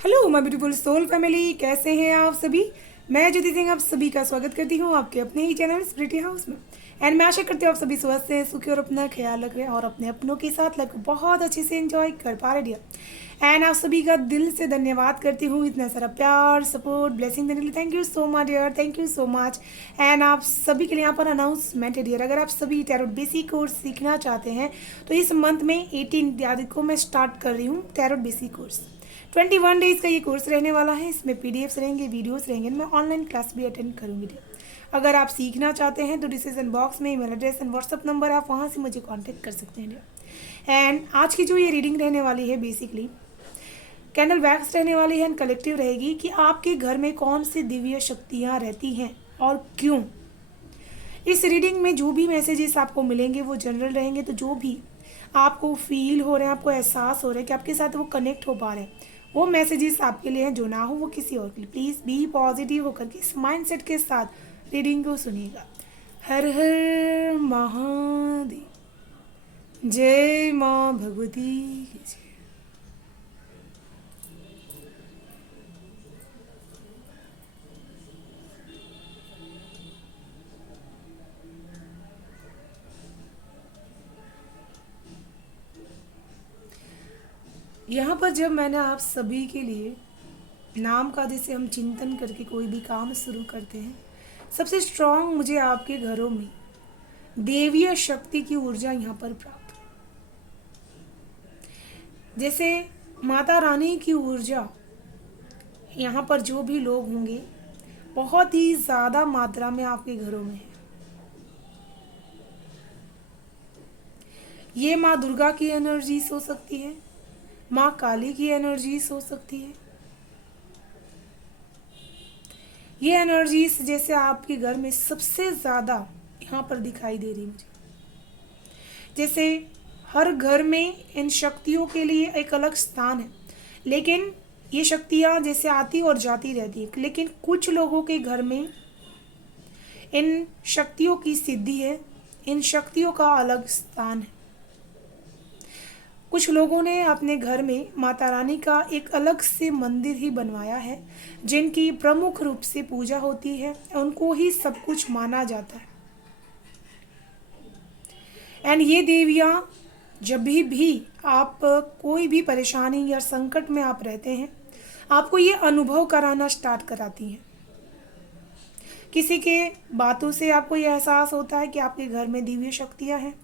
Hello my beautiful soul family, कैसे हैं आप सभी। मैं ज्योति सिंह आप सभी का स्वागत करती हूँ आपके अपने ही चैनल स्प्रिटी हाउस में। एंड मैं आशा करती हूँ आप सभी स्वस्थ हैं, सुखी और अपना ख्याल रख रहे हैं और अपने अपनों के साथ लाइफ को बहुत अच्छे से एंजॉय कर पा रहे हैं। एंड आप सभी का दिल से धन्यवाद करती हूँ इतना सारा प्यार सपोर्ट ब्लेसिंग देने के लिए। Thank you so much dear, thank you so much. And आप सभी के लिए यहाँ पर अनाउंसमेंट है डियर, अगर आप सभी टैरोट बेसिक कोर्स सीखना चाहते हैं तो इस मंथ में 18 तारीख को मैं स्टार्ट कर रही हूँ टैरोट बेसिक कोर्स। 21 डेज का ये कोर्स रहने वाला है। इसमें पीडीएफ्स रहेंगे, वीडियोस रहेंगे, मैं ऑनलाइन क्लास भी अटेंड करूँगी। अगर आप सीखना चाहते हैं तो डिस्क्रिप्शन बॉक्स में email address and WhatsApp number, आप वहाँ से मुझे कांटेक्ट कर सकते हैं। एंड आज की जो ये रीडिंग रहने वाली है बेसिकली कैंडल वैक्स रहने वाली है एंड कलेक्टिव रहेगी कि आपके घर में कौन सी दिव्य शक्तियाँ रहती हैं और क्यों। इस रीडिंग में जो भी मैसेजेस आपको मिलेंगे वो जनरल रहेंगे, तो जो भी आपको फील हो रहे हैं, आपको एहसास हो रहा है कि आपके साथ वो कनेक्ट हो पा रहे हैं, वो मैसेजेस आपके लिए हैं। जो ना हो वो किसी और के लिए। प्लीज़ बी पॉजिटिव होकर के इस माइंडसेट के साथ रीडिंग को सुनिएगा। हर हर महादेव, जय माँ भगवती की जय। यहाँ पर जब मैंने आप सभी के लिए नाम का जैसे हम चिंतन करके कोई भी काम शुरू करते हैं, सबसे स्ट्रांग मुझे आपके घरों में देवीय शक्ति की ऊर्जा यहाँ पर प्राप्त हो। जैसे माता रानी की ऊर्जा यहाँ पर जो भी लोग होंगे बहुत ही ज़्यादा मात्रा में आपके घरों में है। ये माँ दुर्गा की एनर्जीज हो सकती है, माँ काली की एनर्जीज हो सकती है। ये एनर्जीज जैसे आपके घर में सबसे ज़्यादा यहाँ पर दिखाई दे रही मुझे। जैसे हर घर में इन शक्तियों के लिए एक अलग स्थान है, लेकिन ये शक्तियाँ जैसे आती और जाती रहती है। लेकिन कुछ लोगों के घर में इन शक्तियों की सिद्धि है, इन शक्तियों का अलग स्थान है। कुछ लोगों ने अपने घर में माता रानी का एक अलग से मंदिर ही बनवाया है, जिनकी प्रमुख रूप से पूजा होती है, उनको ही सब कुछ माना जाता है। एंड ये देवियाँ जब भी आप कोई भी परेशानी या संकट में आप रहते हैं, आपको ये अनुभव कराना स्टार्ट कराती हैं। किसी के बातों से आपको ये एहसास होता है कि आपके घर में दिव्य शक्तियाँ हैं,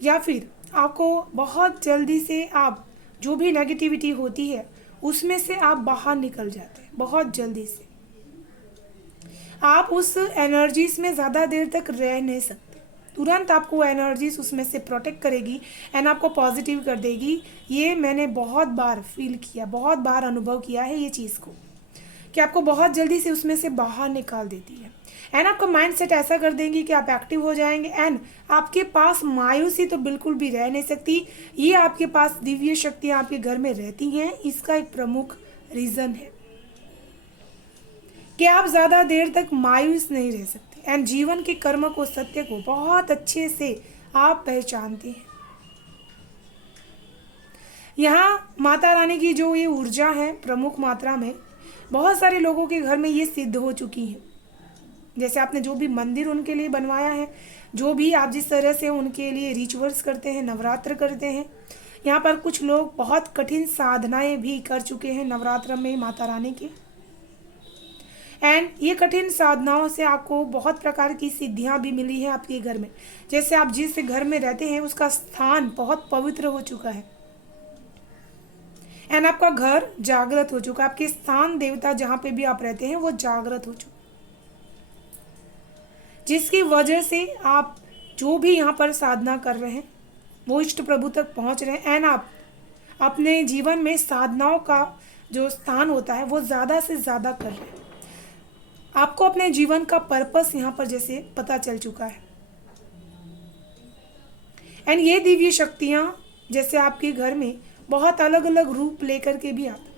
या फिर आपको बहुत जल्दी से आप जो भी नेगेटिविटी होती है उसमें से आप बाहर निकल जाते हैं बहुत जल्दी से। आप उस एनर्जीज में ज़्यादा देर तक रह नहीं सकते। तुरंत आपको एनर्जीज उसमें से प्रोटेक्ट करेगी एंड आपको पॉजिटिव कर देगी। ये मैंने बहुत बार फील किया, बहुत बार अनुभव किया है ये चीज़ को, कि आपको बहुत जल्दी से उसमें से बाहर निकाल देती है। एंड आपका माइंड सेट ऐसा कर देंगी कि आप एक्टिव हो जाएंगे एंड आपके पास मायूसी तो बिल्कुल भी रह नहीं सकती। ये आपके पास दिव्य शक्तियाँ आपके घर में रहती हैं, इसका एक प्रमुख रीज़न है कि आप ज़्यादा देर तक मायूस नहीं रह सकते एंड जीवन के कर्म को, सत्य को बहुत अच्छे से आप पहचानते हैं। यहाँ माता रानी की जो ये ऊर्जा है प्रमुख मात्रा में बहुत सारे लोगों के घर में ये सिद्ध हो चुकी है। जैसे आपने जो भी मंदिर उनके लिए बनवाया है, जो भी आप जिस तरह से उनके लिए रिचुअल्स करते हैं, नवरात्र करते हैं, यहाँ पर कुछ लोग बहुत कठिन साधनाएं भी कर चुके हैं नवरात्र में माता रानी की। एंड ये कठिन साधनाओं से आपको बहुत प्रकार की सिद्धियाँ भी मिली है आपके घर में। जैसे आप जिस घर में रहते हैं उसका स्थान बहुत पवित्र हो चुका है एंड आपका घर जागृत हो चुका है। आपके स्थान देवता जहाँ पे भी आप रहते हैं वो जागृत हो चुका, जिसकी वजह से आप जो भी यहाँ पर साधना कर रहे हैं वो इष्ट प्रभु तक पहुँच रहे हैं एंड आप अपने जीवन में साधनाओं का जो स्थान होता है वो ज़्यादा से ज़्यादा कर रहे हैं। आपको अपने जीवन का पर्पस यहाँ पर जैसे पता चल चुका है एंड ये दिव्य शक्तियाँ जैसे आपके घर में बहुत अलग अलग रूप लेकर के भी आते।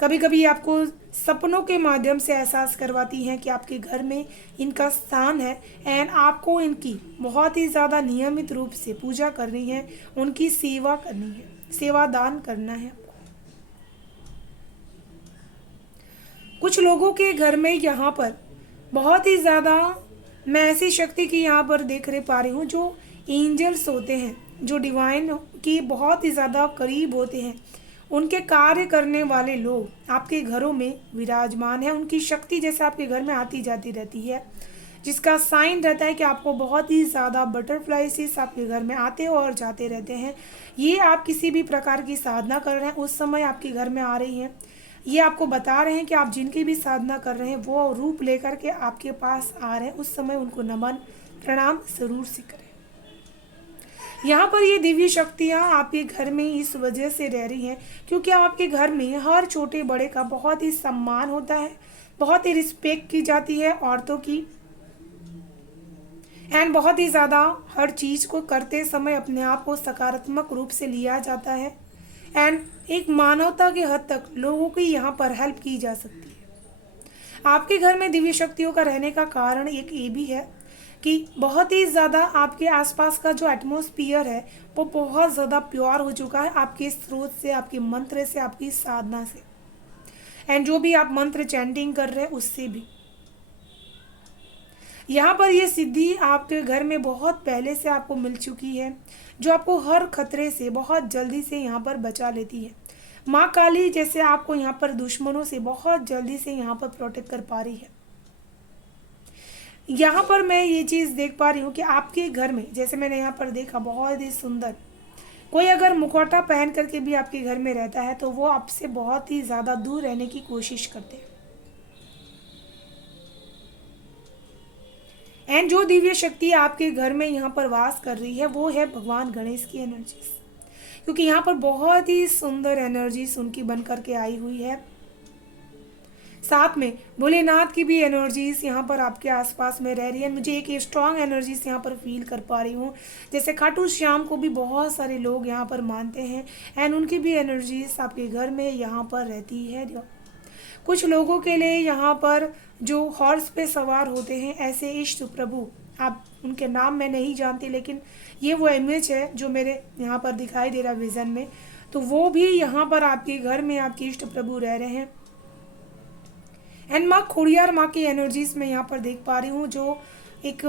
कभी कभी आपको सपनों के माध्यम से एहसास करवाती हैं कि आपके घर में इनका स्थान है एंड आपको इनकी बहुत ही ज़्यादा नियमित रूप से पूजा करनी है, उनकी सेवा करनी है, सेवा दान करना है आपको। कुछ लोगों के घर में यहाँ पर बहुत ही ज़्यादा मैं ऐसी शक्ति की यहाँ पर देख रहे पा रही हूँ, जो एंजल्स होते हैं, जो डिवाइन की बहुत ही ज़्यादा करीब होते हैं, उनके कार्य करने वाले लोग आपके घरों में विराजमान हैं। उनकी शक्ति जैसे आपके घर में आती जाती रहती है, जिसका साइन रहता है कि आपको बहुत ही ज़्यादा बटरफ्लाइज आपके घर में आते और जाते रहते हैं। ये आप किसी भी प्रकार की साधना कर रहे हैं उस समय आपके घर में आ रही हैं। ये आपको बता रहे हैं कि आप जिनकी भी साधना कर रहे हैं वो रूप लेकर के आपके पास आ रहे हैं, उस समय उनको नमन प्रणाम ज़रूर से करें। यहाँ पर ये दिव्य शक्तियाँ आपके घर में इस वजह से रह रही हैं क्योंकि आपके घर में हर छोटे बड़े का बहुत ही सम्मान होता है, बहुत ही रिस्पेक्ट की जाती है औरतों की, एंड बहुत ही ज़्यादा हर चीज़ को करते समय अपने आप को सकारात्मक रूप से लिया जाता है, एंड एक मानवता के हद तक लोगों की यहाँ पर हेल्प की जा सकती है। आपके घर में दिव्य शक्तियों का रहने का कारण एक ये भी है कि बहुत ही ज़्यादा आपके आसपास का जो एटमॉस्फियर है वो बहुत ज़्यादा प्योर हो चुका है आपके स्रोत से, आपके मंत्र से, आपकी साधना से, एंड जो भी आप मंत्र चैंटिंग कर रहे हैं उससे भी। यहाँ पर ये सिद्धि आपके घर में बहुत पहले से आपको मिल चुकी है, जो आपको हर खतरे से बहुत जल्दी से यहाँ पर बचा लेती है। माँ काली जैसे आपको यहाँ पर दुश्मनों से बहुत जल्दी से यहाँ पर प्रोटेक्ट कर पा रही है। यहाँ पर मैं ये चीज़ देख पा रही हूँ कि आपके घर में जैसे मैंने यहाँ पर देखा बहुत ही सुंदर कोई अगर मुखौटा पहन करके भी आपके घर में रहता है तो वो आपसे बहुत ही ज़्यादा दूर रहने की कोशिश करते हैं। एंड जो दिव्य शक्ति आपके घर में यहाँ पर वास कर रही है वो है भगवान गणेश की एनर्जीज, क्योंकि यहाँ पर बहुत ही सुंदर एनर्जीज उनकी बन करके आई हुई है। साथ में भोलेनाथ की भी एनर्जीज यहाँ पर आपके आसपास में रह रही है। मुझे एक स्ट्रॉन्ग एनर्जीज यहाँ पर फील कर पा रही हूँ, जैसे खाटू श्याम को भी बहुत सारे लोग यहाँ पर मानते हैं, एंड उनकी भी एनर्जीज आपके घर में यहाँ पर रहती है। कुछ लोगों के लिए यहाँ पर जो हॉर्स पे सवार होते हैं ऐसे इष्ट प्रभु, आप उनके नाम मैं नहीं जानती, लेकिन ये वो इमेज है जो मेरे यहाँ पर दिखाई दे रहा विज़न में, तो वो भी यहाँ पर आपके घर में आपके इष्ट प्रभु रह रहे हैं। एंड माँ खोड़ियार माँ की एनर्जीज में यहाँ पर देख पा रही हूँ, जो एक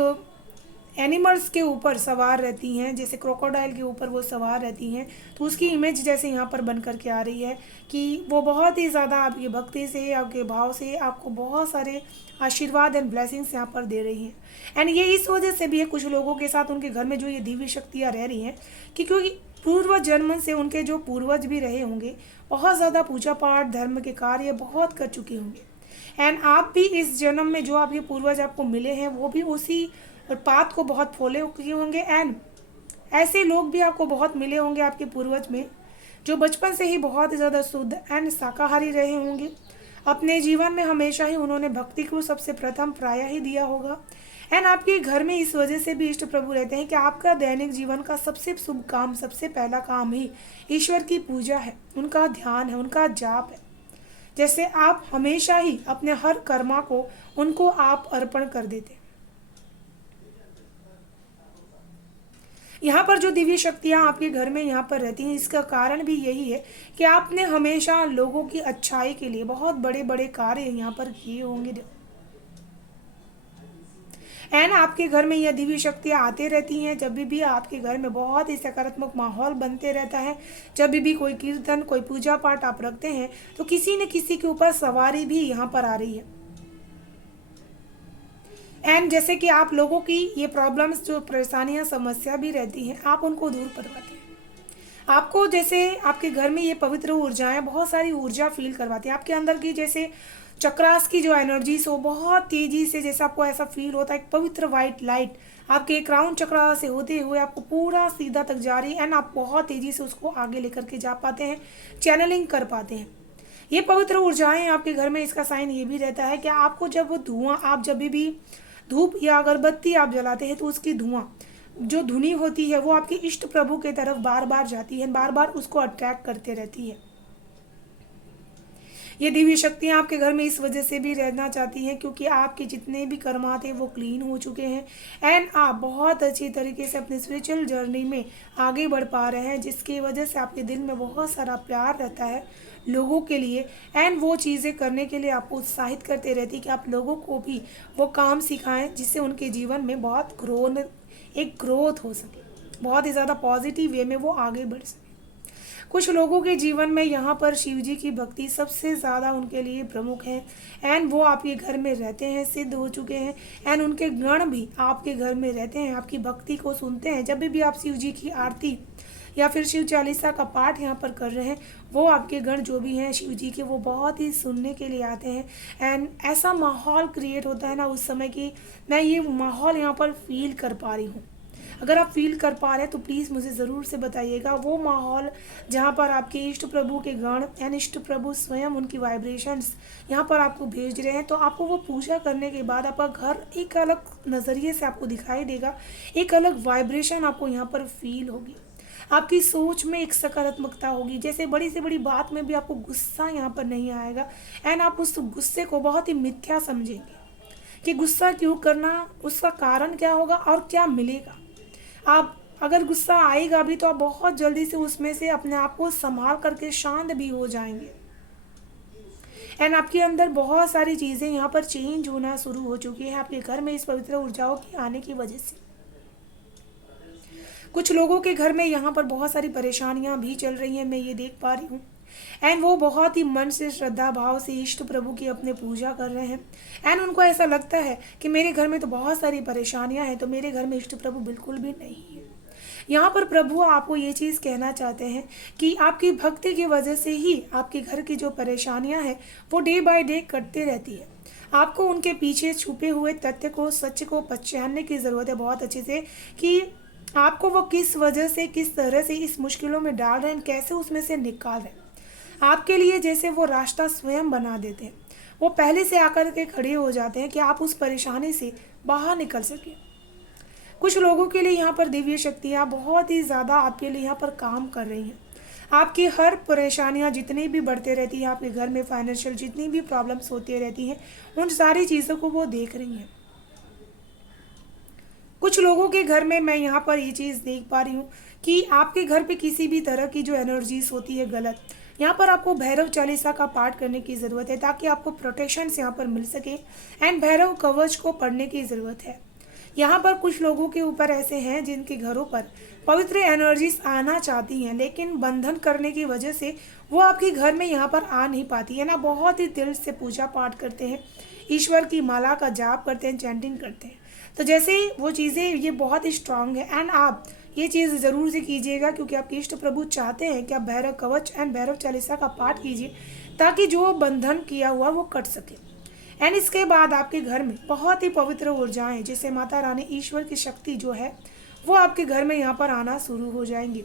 एनिमल्स के ऊपर सवार रहती हैं, जैसे क्रोकोडाइल के ऊपर वो सवार रहती हैं, तो उसकी इमेज जैसे यहाँ पर बन कर के आ रही है कि वो बहुत ही ज़्यादा आपकी भक्ति से, आपके भाव से आपको बहुत सारे आशीर्वाद एंड ब्लेसिंग्स यहाँ पर दे रही हैं। एंड ये इस वजह से भी है कुछ लोगों के साथ उनके घर में जो ये दिव्य शक्तियाँ रह रही हैं कि क्योंकि पूर्व जन्म से उनके जो पूर्वज भी रहे होंगे बहुत ज़्यादा पूजा पाठ धर्म के कार्य बहुत कर चुके होंगे, एंड आप भी इस जन्म में जो आपके पूर्वज आपको मिले हैं वो भी उसी पाथ को बहुत फॉलो किए होंगे, एंड ऐसे लोग भी आपको बहुत मिले होंगे आपके पूर्वज में जो बचपन से ही बहुत ही ज़्यादा शुद्ध एंड शाकाहारी रहे होंगे। अपने जीवन में हमेशा ही उन्होंने भक्ति को सबसे प्रथम प्राय ही दिया होगा, एंड आपके घर में इस वजह से भी इष्ट प्रभु रहते हैं कि आपका दैनिक जीवन का सबसे शुभ काम, सबसे पहला काम ही ईश्वर की पूजा है, उनका ध्यान है, उनका जाप है। जैसे आप हमेशा ही अपने हर कर्मा को उनको आप अर्पण कर देते। यहाँ पर जो दिव्य शक्तियाँ आपके घर में यहाँ पर रहती हैं इसका कारण भी यही है कि आपने हमेशा लोगों की अच्छाई के लिए बहुत बड़े बड़े कार्य यहाँ पर किए होंगे, एंड आपके घर में यह दिव्य शक्तियाँ आते रहती हैं जब भी आपके घर में बहुत ही सकारात्मक माहौल बनते रहता है। जब भी कोई कीर्तन कोई पूजा पाठ आप रखते हैं तो किसी न किसी के ऊपर सवारी भी यहाँ पर आ रही है, एंड जैसे कि आप लोगों की ये प्रॉब्लम्स जो परेशानियाँ समस्या भी रहती हैं आप उनको दूर करवाते हैं। आपको जैसे आपके घर में ये पवित्र ऊर्जाएं बहुत सारी ऊर्जा फील करवाती हैं आपके अंदर की, जैसे चक्रास की जो एनर्जीज हो बहुत तेज़ी से, जैसे आपको ऐसा फील होता है एक पवित्र वाइट लाइट आपके क्राउन चक्र से होते हुए आपको पूरा सीधा तक जा रही है, एंड आप बहुत तेज़ी से उसको आगे लेकर के जा पाते हैं, चैनलिंग कर पाते हैं। ये पवित्र ऊर्जाएं आपके घर में, इसका साइन ये भी रहता है कि आपको जब वो धुआं, आप जब भी धूप या अगरबत्ती आप जलाते हैं तो उसकी धुआं जो धुनी होती है वो आपके इष्ट प्रभु के तरफ बार बार जाती है, बार बार उसको अट्रैक्ट करते रहती है। ये दिव्य शक्तियाँ आपके घर में इस वजह से भी रहना चाहती हैं क्योंकि आपके जितने भी कर्मात हैं वो क्लीन हो चुके हैं एंड आप बहुत अच्छी तरीके से अपनी स्पिरिचुअल जर्नी में आगे बढ़ पा रहे हैं, जिसकी वजह से आपके दिल में बहुत सारा प्यार रहता है लोगों के लिए एंड वो चीज़ें करने के लिए आपको उत्साहित करते रहती है कि आप लोगों को भी वो काम सिखाएं जिससे उनके जीवन में बहुत ग्रोथ हो सके, बहुत ही ज़्यादा पॉजिटिव वे में वो आगे बढ़ सके। कुछ लोगों के जीवन में यहाँ पर शिव जी की भक्ति सबसे ज़्यादा उनके लिए प्रमुख है एंड वो आपके घर में रहते हैं, सिद्ध हो चुके हैं एंड उनके गण भी आपके घर में रहते हैं, आपकी भक्ति को सुनते हैं। जब भी आप शिव जी की आरती या फिर शिव चालीसा का पाठ यहाँ पर कर रहे हैं, वो आपके गण जो भी हैं शिव जी के, वो बहुत ही सुनने के लिए आते हैं एंड ऐसा माहौल क्रिएट होता है ना उस समय की मैं ये माहौल यहाँ पर फील कर पा रही हूँ। अगर आप फील कर पा रहे हैं तो प्लीज़ मुझे ज़रूर से बताइएगा। वो माहौल जहाँ पर आपके इष्ट प्रभु के गण एंड इष्ट प्रभु स्वयं उनकी वाइब्रेशंस यहाँ पर आपको भेज रहे हैं, तो आपको वो पूजा करने के बाद आपका घर एक अलग नज़रिए से आपको दिखाई देगा, एक अलग वाइब्रेशन आपको यहाँ पर फील होगी, आपकी सोच में एक सकारात्मकता होगी। जैसे बड़ी से बड़ी बात में भी आपको गुस्सा यहाँ पर नहीं आएगा एंड आप उस गुस्से को बहुत ही मिथ्या समझेंगे कि गुस्सा क्यों करना, उसका कारण क्या होगा और क्या मिलेगा। आप अगर गुस्सा आएगा भी तो आप बहुत जल्दी से उसमें से अपने आप को संभाल करके शांत भी हो जाएंगे एंड आपके अंदर बहुत सारी चीज़ें यहाँ पर चेंज होना शुरू हो चुकी है आपके घर में इस पवित्र ऊर्जाओं के आने की वजह से। कुछ लोगों के घर में यहाँ पर बहुत सारी परेशानियाँ भी चल रही हैं, मैं ये देख पा रही हूँ एंड वो बहुत ही मन से श्रद्धा भाव से इष्ट प्रभु की अपने पूजा कर रहे हैं एंड उनको ऐसा लगता है कि मेरे घर में तो बहुत सारी परेशानियां हैं, तो मेरे घर में इष्ट प्रभु बिल्कुल भी नहीं है। यहाँ पर प्रभु आपको ये चीज़ कहना चाहते हैं कि आपकी भक्ति की वजह से ही आपके घर की जो परेशानियां हैं वो डे बाय डे कटती रहती है। आपको उनके पीछे छुपे हुए तथ्य को, सच को पहचानने की ज़रूरत है बहुत अच्छे से कि आपको वो किस वजह से, किस तरह से इस मुश्किलों में डाल रहे हैं, कैसे उसमें से निकाल रहे हैं। आपके लिए जैसे वो रास्ता स्वयं बना देते हैं, वो पहले से आकर के खड़े हो जाते हैं कि आप उस परेशानी से बाहर निकल सकें। कुछ लोगों के लिए यहाँ पर दिव्य शक्तियाँ बहुत ही ज़्यादा आपके लिए यहाँ पर काम कर रही हैं। आपकी हर परेशानियाँ जितनी भी बढ़ते रहती हैं, आपके घर में फाइनेंशियल जितनी भी प्रॉब्लम्स होती रहती हैं, उन सारी चीज़ों को वो देख रही हैं। कुछ लोगों के घर में मैं यहाँ पर ये चीज़ देख पा रही हूँ कि आपके घर पे किसी भी तरह की जो एनर्जीज होती है गलत, यहाँ पर आपको भैरव चालीसा का पाठ करने की ज़रूरत है ताकि आपको प्रोटेक्शन यहाँ पर मिल सके एंड भैरव कवच को पढ़ने की ज़रूरत है। यहाँ पर कुछ लोगों के ऊपर ऐसे हैं जिनके घरों पर पवित्र एनर्जीज आना चाहती हैं, लेकिन बंधन करने की वजह से वो आपके घर में यहाँ पर आ नहीं पाती है ना। बहुत ही दिल से पूजा पाठ करते हैं, ईश्वर की माला का जाप करते हैं, चैंटिंग करते हैं, तो जैसे वो चीज़ें ये बहुत ही स्ट्रांग है एंड आप ये चीज़ ज़रूर से कीजिएगा क्योंकि आपके इष्ट प्रभु चाहते हैं कि आप भैरव कवच एंड भैरव चालीसा का पाठ कीजिए ताकि जो बंधन किया हुआ वो कट सके। एंड इसके बाद आपके घर में बहुत ही पवित्र ऊर्जाएं जैसे माता रानी ईश्वर की शक्ति जो है वो आपके घर में यहाँ पर आना शुरू हो जाएंगी।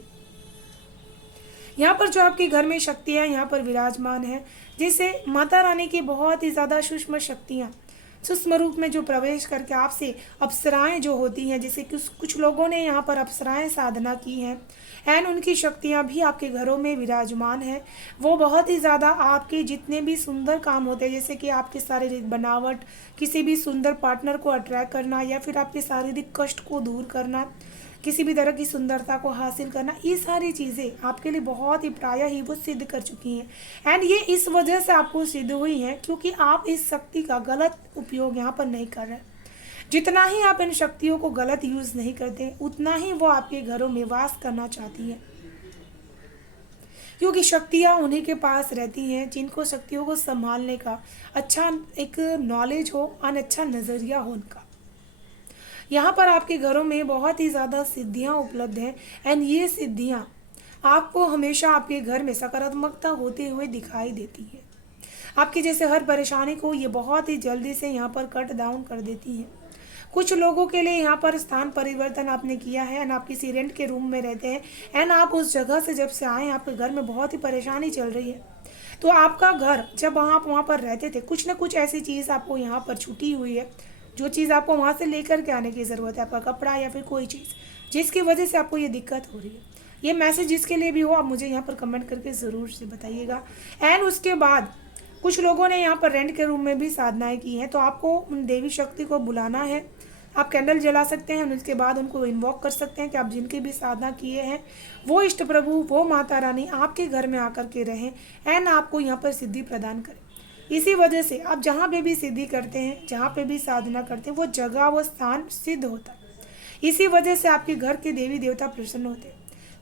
यहाँ पर जो आपके घर में शक्तियाँ यहाँ पर विराजमान हैं, जैसे माता रानी की बहुत ही ज़्यादा सूक्ष्म शक्तियाँ सूक्ष्म रूप में जो प्रवेश करके आपसे अप्सराएं जो होती हैं, जैसे कि कुछ लोगों ने यहाँ पर अप्सराएं साधना की हैं एंड उनकी शक्तियाँ भी आपके घरों में विराजमान हैं। वो बहुत ही ज़्यादा आपके जितने भी सुंदर काम होते हैं, जैसे कि आपकी शारीरिक बनावट, किसी भी सुंदर पार्टनर को अट्रैक्ट करना या फिर आपके शारीरिक कष्ट को दूर करना, किसी भी तरह की सुंदरता को हासिल करना, ये सारी चीज़ें आपके लिए बहुत ही प्रायः ही वो सिद्ध कर चुकी हैं एंड ये इस वजह से आपको सिद्ध हुई हैं क्योंकि आप इस शक्ति का गलत उपयोग यहाँ पर नहीं कर रहे। जितना ही आप इन शक्तियों को गलत यूज़ नहीं करते उतना ही वो आपके घरों में वास करना चाहती हैं, क्योंकि शक्तियाँ उन्हीं के पास रहती हैं जिनको शक्तियों को संभालने का अच्छा एक नॉलेज हो और अच्छा नज़रिया हो उनका। यहाँ पर आपके घरों में बहुत ही ज़्यादा सिद्धियाँ उपलब्ध हैं एंड ये सिद्धियाँ आपको हमेशा आपके घर में सकारात्मकता होते हुए दिखाई देती है। आपकी जैसे हर परेशानी को ये बहुत ही जल्दी से यहाँ पर कट डाउन कर देती हैं। कुछ लोगों के लिए यहाँ पर स्थान परिवर्तन आपने किया है एंड आप किसी रेंट के रूम में रहते हैं एंड आप उस जगह से जब से आए आपके घर में बहुत ही परेशानी चल रही है, तो आपका घर जब आप वहाँ पर रहते थे कुछ ना कुछ ऐसी चीज़ आपको यहाँ पर छूटी हुई है, जो चीज़ आपको वहाँ से लेकर के आने की ज़रूरत है, आपका कपड़ा या फिर कोई चीज़ जिसकी वजह से आपको ये दिक्कत हो रही है। ये मैसेज जिसके लिए भी हो आप मुझे यहाँ पर कमेंट करके ज़रूर से बताइएगा। एंड उसके बाद कुछ लोगों ने यहाँ पर रेंट के रूम में भी साधनाएं की हैं। तो आपको उन देवी शक्ति को बुलाना है। आप कैंडल जला सकते हैं, उसके बाद उनको इन्वॉक कर सकते हैं कि आप जिनकी भी साधना किए हैं वो इष्ट प्रभु, वो माता रानी आपके घर में आकर के रहें एंड आपको यहाँ पर सिद्धि प्रदान करें। इसी वजह से आप जहाँ पे भी सिद्धि करते हैं, जहाँ पे भी साधना करते हैं, वो जगह, वो स्थान सिद्ध होता है। इसी वजह से आपके घर के देवी देवता प्रसन्न होते हैं।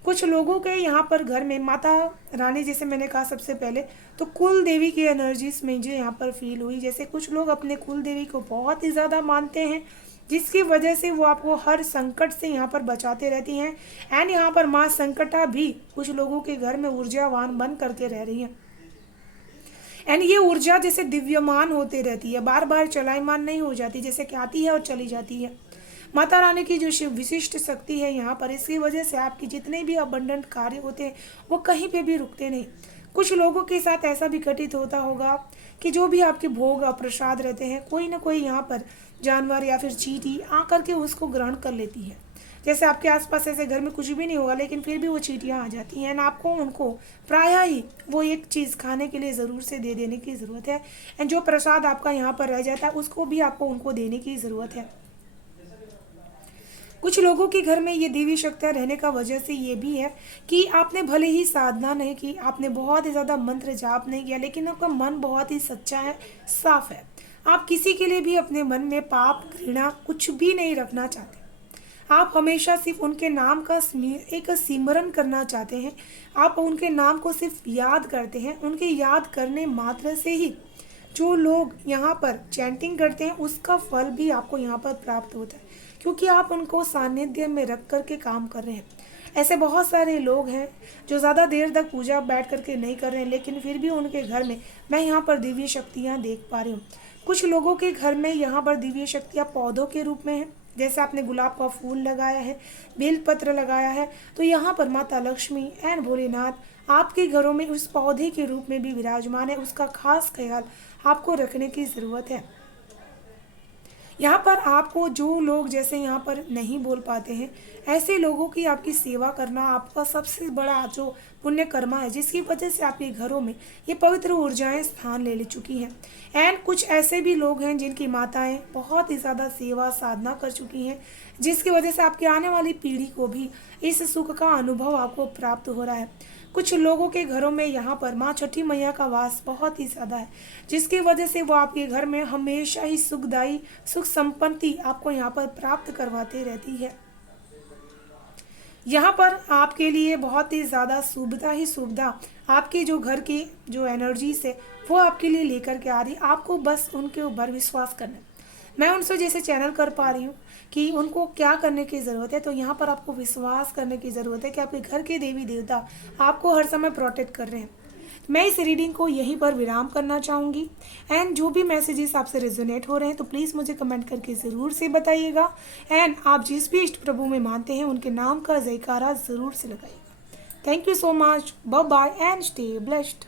कुछ लोगों के यहाँ पर घर में माता रानी, जैसे मैंने कहा सबसे पहले, तो कुल देवी की एनर्जीज मुझे यहाँ पर फील हुई। जैसे कुछ लोग अपने कुल देवी को बहुत ही ज़्यादा मानते हैं, जिसकी वजह से वो आपको हर संकट से यहाँ पर बचाते रहती हैं। एंड यहाँ पर माँ संकटा भी कुछ लोगों के घर में ऊर्जावान बन करके रह रही है। एंड ये ऊर्जा जैसे दिव्यमान होते रहती है, बार बार चलायमान नहीं हो जाती, जैसे कि आती है और चली जाती है। माता रानी की जो विशिष्ट शक्ति है यहाँ पर, इसकी वजह से आपके जितने भी अबंडेंट कार्य होते हैं वो कहीं पे भी रुकते नहीं। कुछ लोगों के साथ ऐसा भी घटित होता होगा कि जो भी आपके भोग और प्रसाद रहते हैं, कोई ना कोई यहाँ पर जानवर या फिर चींटी आकर के उसको ग्रहण कर लेती है। जैसे आपके आसपास ऐसे घर में कुछ भी नहीं होगा, लेकिन फिर भी वो चींटियाँ आ जाती हैं एंड आपको उनको प्रायः ही वो एक चीज़ खाने के लिए ज़रूर से दे देने की ज़रूरत है। एंड जो प्रसाद आपका यहाँ पर रह जाता है उसको भी आपको उनको देने की ज़रूरत है। कुछ लोगों के घर में ये देवी शक्तियाँ रहने का वजह से ये भी है कि आपने भले ही साधना नहीं की, आपने बहुत ही ज़्यादा मंत्र जाप नहीं किया, लेकिन आपका मन बहुत ही सच्चा है, साफ है। आप किसी के लिए भी अपने मन में पाप, घृणा कुछ भी नहीं रखना चाहते। आप हमेशा सिर्फ उनके नाम का एक सिमरन करना चाहते हैं। आप उनके नाम को सिर्फ याद करते हैं। उनके याद करने मात्र से ही जो लोग यहाँ पर चैंटिंग करते हैं उसका फल भी आपको यहाँ पर प्राप्त होता है, क्योंकि आप उनको सानिध्य में रख करके काम कर रहे हैं। ऐसे बहुत सारे लोग हैं जो ज़्यादा देर तक पूजा बैठ करके नहीं कर रहे हैं, लेकिन फिर भी उनके घर में मैं यहाँ पर दिव्य शक्तियाँ देख पा रही हूँ। कुछ लोगों के घर में यहाँ पर दिव्य शक्तियाँ पौधों के रूप में हैं। जैसे आपने गुलाब का फूल लगाया है, बेलपत्र लगाया है, तो यहाँ पर माता लक्ष्मी एंड भोलेनाथ आपके घरों में उस पौधे के रूप में भी विराजमान है। उसका खास ख्याल आपको रखने की ज़रूरत है। यहाँ पर आपको जो लोग जैसे यहाँ पर नहीं बोल पाते हैं, ऐसे लोगों की आपकी सेवा करना आपका सबसे बड़ा जो पुण्य कर्मा है, जिसकी वजह से आपके घरों में ये पवित्र ऊर्जाएं स्थान ले चुकी हैं। एंड कुछ ऐसे भी लोग हैं जिनकी माताएं बहुत ही ज़्यादा सेवा साधना कर चुकी हैं, जिसकी वजह से आपकी आने वाली पीढ़ी को भी इस सुख का अनुभव आपको प्राप्त हो रहा है। कुछ लोगों के घरों में यहाँ पर माँ छठी मैया का वास बहुत ही ज़्यादा है, जिसकी वजह से वो आपके घर में हमेशा ही सुखदायी सुख संपत्ति आपको यहाँ पर प्राप्त करवाती रहती है। यहाँ पर आपके लिए बहुत ही ज़्यादा सुविधा ही सुविधा आपके जो घर की जो एनर्जीज है वो आपके लिए लेकर के आ रही है। आपको बस उनके ऊपर विश्वास करना है। मैं उनसे जैसे चैनल कर पा रही हूँ कि उनको क्या करने की ज़रूरत है, तो यहाँ पर आपको विश्वास करने की ज़रूरत है कि आपके घर के देवी देवता आपको हर समय प्रोटेक्ट कर रहे हैं। मैं इस रीडिंग को यहीं पर विराम करना चाहूँगी। एंड जो भी मैसेजेस आपसे रेजोनेट हो रहे हैं तो प्लीज़ मुझे कमेंट करके ज़रूर से बताइएगा। एंड आप जिस भी इष्ट प्रभु में मानते हैं उनके नाम का जयकारा ज़रूर से लगाइएगा। Thank you so much. Bye bye and stay blessed.